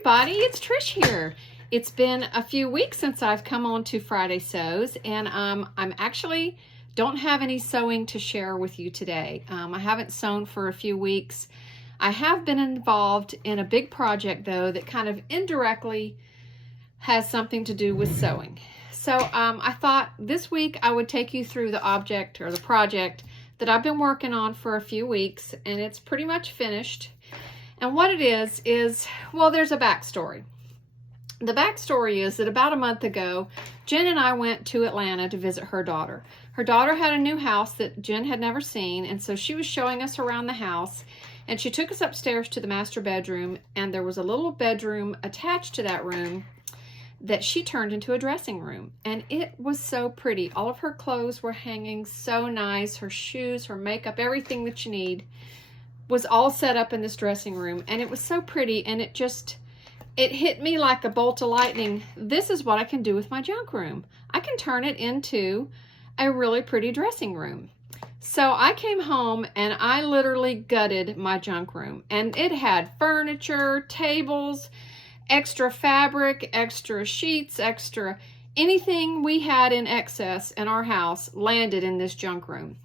everybody, it's Trish here. It's been a few weeks since I've come on to Friday Sews, and I'm actually don't have any sewing to share with you today. I haven't sewn for a few weeks. I have been involved in a big project though that kind of indirectly has something to do with sewing. So I thought this week I would take you through the object or the project that I've been working on for a few weeks, and it's pretty much finished. And what it is, well, there's a backstory. The backstory is that about a month ago, Jen and I went to Atlanta to visit her daughter. Her daughter had a new house that Jen had never seen, and so she was showing us around the house, and she took us upstairs to the master bedroom, and there was a little bedroom attached to that room that she turned into a dressing room, and it was so pretty. All of her clothes were hanging so nice, her shoes, her makeup, everything that you need was all set up in this dressing room, and it was so pretty, and it hit me like a bolt of lightning. This is what I can do with my junk room. I can turn it into a really pretty dressing room. So I came home and I literally gutted my junk room, and it had furniture, tables, extra fabric, extra sheets, extra anything we had in excess in our house landed in this junk room.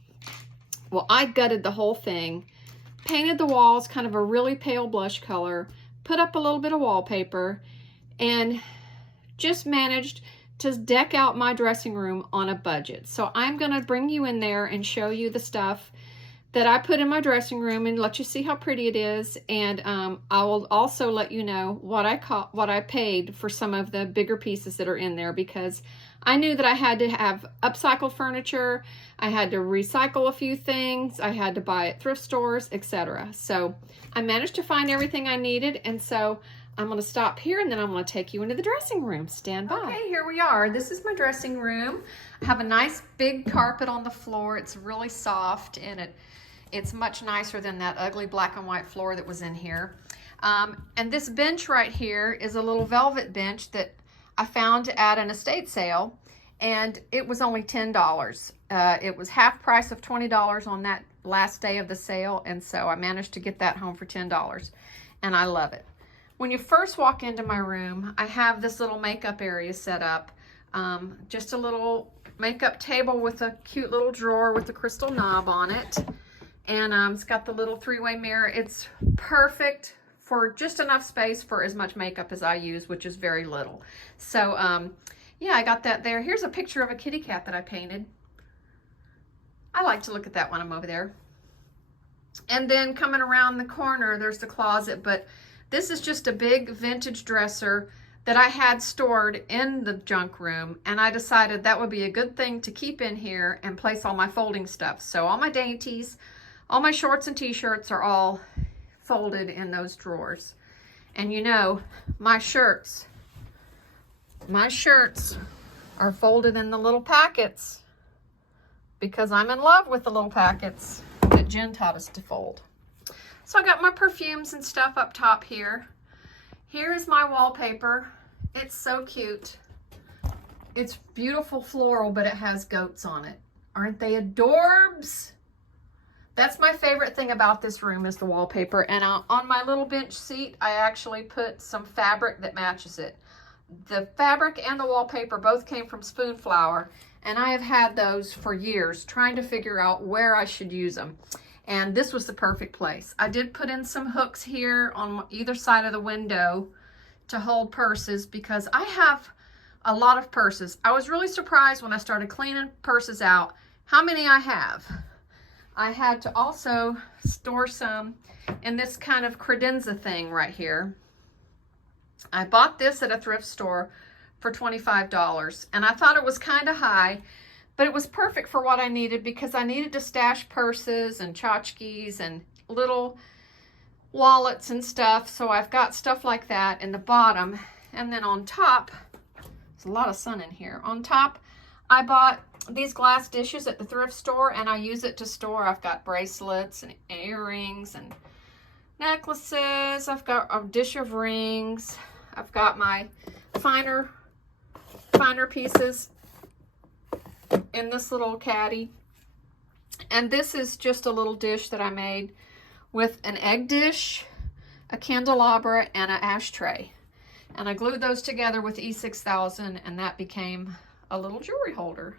Well, I gutted the whole thing, painted the walls kind of a really pale blush color, put up a little bit of wallpaper, and just managed to deck out my dressing room on a budget. So I'm going to bring you in there and show you the stuff that I put in my dressing room and let you see how pretty it is. And I will also let you know what I paid for some of the bigger pieces that are in there, because I knew that I had to have upcycled furniture, I had to recycle a few things, I had to buy at thrift stores, etc. So I managed to find everything I needed, and so I'm going to stop here and then I'm going to take you into the dressing room. Stand by. Okay, here we are. This is my dressing room. I have a nice big carpet on the floor. It's really soft, and it's much nicer than that ugly black and white floor that was in here. And this bench right here is a little velvet bench that I found at an estate sale, and it was only $10. It was half price of $20 on that last day of the sale, and so I managed to get that home for $10, and I love it. When you first walk into my room, I have this little makeup area set up. Just a little makeup table with a cute little drawer with a crystal knob on it. And it's got the little three-way mirror. It's perfect for just enough space for as much makeup as I use, which is very little. So yeah, I got that there. Here's a picture of a kitty cat that I painted. I like to look at that when I'm over there. And then coming around the corner, there's the closet, but this is just a big vintage dresser that I had stored in the junk room, and I decided that would be a good thing to keep in here and place all my folding stuff. So all my dainties, all my shorts and t-shirts are all folded in those drawers. And you know, my shirts are folded in the little packets because I'm in love with the little packets that Jen taught us to fold. So I got my perfumes and stuff up top here. Here is my wallpaper. It's so cute. It's beautiful floral, but it has goats on it. Aren't they adorbs? That's my favorite thing about this room is the wallpaper. And on my little bench seat, I actually put some fabric that matches it. The fabric and the wallpaper both came from Spoonflower, and I have had those for years, trying to figure out where I should use them. And this was the perfect place. I did put in some hooks here on either side of the window to hold purses, because I have a lot of purses. I was really surprised when I started cleaning purses out how many I have. I had to also store some in this kind of credenza thing right here. I bought this at a thrift store for $25, and I thought it was kind of high, but it was perfect for what I needed, because I needed to stash purses and tchotchkes and little wallets and stuff. So I've got stuff like that in the bottom. And then on top, there's a lot of sun in here. On top, I bought these glass dishes at the thrift store, and I use it to store. I've got bracelets and earrings and necklaces. I've got a dish of rings. I've got my finer pieces in this little caddy. And this is just a little dish that I made with an egg dish, a candelabra, and an ashtray. And I glued those together with E6000, and that became a little jewelry holder.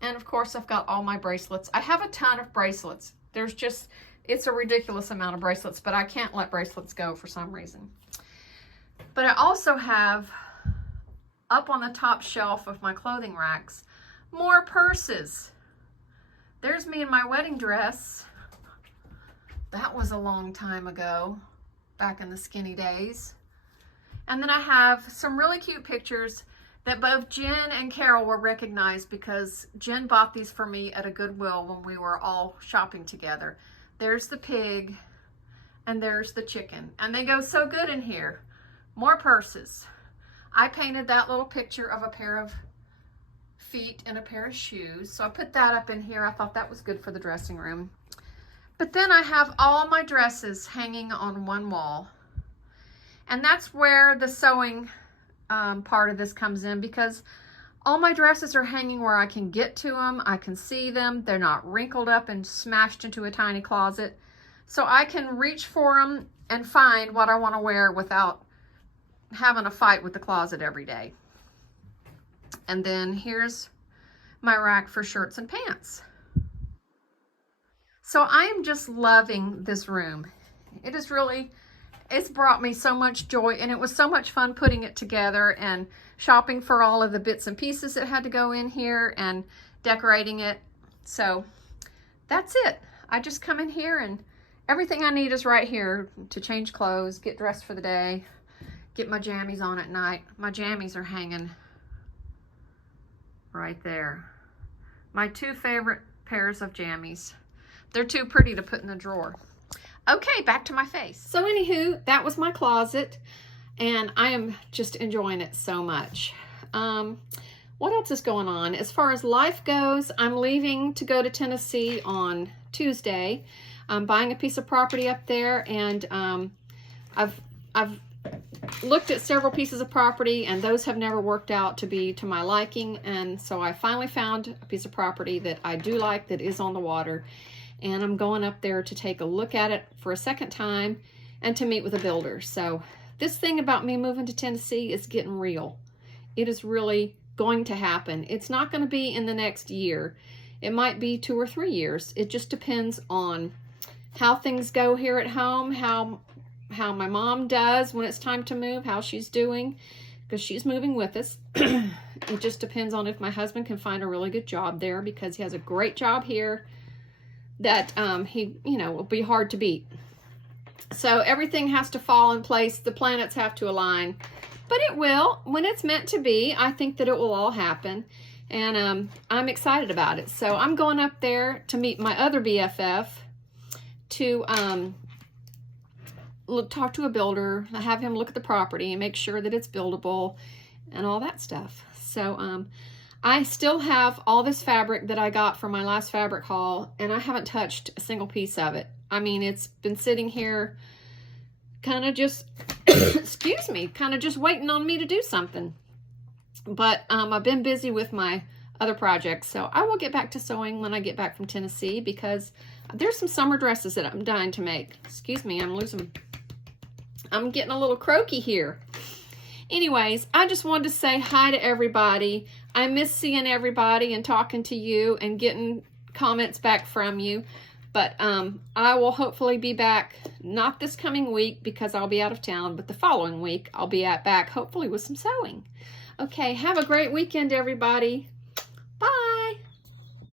And of course, I've got all my bracelets. I have a ton of bracelets. It's a ridiculous amount of bracelets, but I can't let bracelets go for some reason. But I also have, up on the top shelf of my clothing racks, more purses. There's me in my wedding dress. That was a long time ago, back in the skinny days. And then I have some really cute pictures that both Jen and Carol will recognize because Jen bought these for me at a Goodwill when we were all shopping together. There's the pig and there's the chicken. And they go so good in here. More purses. I painted that little picture of a pair of feet and a pair of shoes. So I put that up in here. I thought that was good for the dressing room. But then I have all my dresses hanging on one wall. And that's where the sewing part of this comes in, because all my dresses are hanging where I can get to them. I can see them. They're not wrinkled up and smashed into a tiny closet. So I can reach for them and find what I want to wear without having a fight with the closet every day. And then here's my rack for shirts and pants. So I am just loving this room. It's brought me so much joy, and it was so much fun putting it together and shopping for all of the bits and pieces that had to go in here and decorating it. So that's it. I just come in here and everything I need is right here to change clothes, get dressed for the day, get my jammies on at night. My jammies are hanging right there. My two favorite pairs of jammies. They're too pretty to put in the drawer. Okay, back to my face. So anywho, that was my closet, and I am just enjoying it so much. What else is going on? As far as life goes, I'm leaving to go to Tennessee on Tuesday. I'm buying a piece of property up there, and I've looked at several pieces of property, and those have never worked out to be to my liking, and so I finally found a piece of property that I do like that is on the water. And I'm going up there to take a look at it for a second time and to meet with a builder. So this thing about me moving to Tennessee is getting real. It is really going to happen. It's not going to be in the next year. It might be 2 or 3 years. It just depends on how things go here at home, how my mom does when it's time to move, how she's doing, because she's moving with us. It just depends on if my husband can find a really good job there, because he has a great job here that he, will be hard to beat. So everything has to fall in place. The planets have to align, but it will. When it's meant to be, I think that it will all happen, and I'm excited about it. So I'm going up there to meet my other BFF to talk to a builder, have him look at the property and make sure that it's buildable and all that stuff. So I still have all this fabric that I got from my last fabric haul, and I haven't touched a single piece of it. I mean, it's been sitting here kind of just, excuse me, kind of just waiting on me to do something. But I've been busy with my other projects, so I will get back to sewing when I get back from Tennessee, because there's some summer dresses that I'm dying to make. Excuse me, I'm getting a little croaky here. Anyways, I just wanted to say hi to everybody. I miss seeing everybody and talking to you and getting comments back from you. But I will hopefully be back, not this coming week because I'll be out of town, but the following week I'll be back hopefully with some sewing. Okay, have a great weekend, everybody.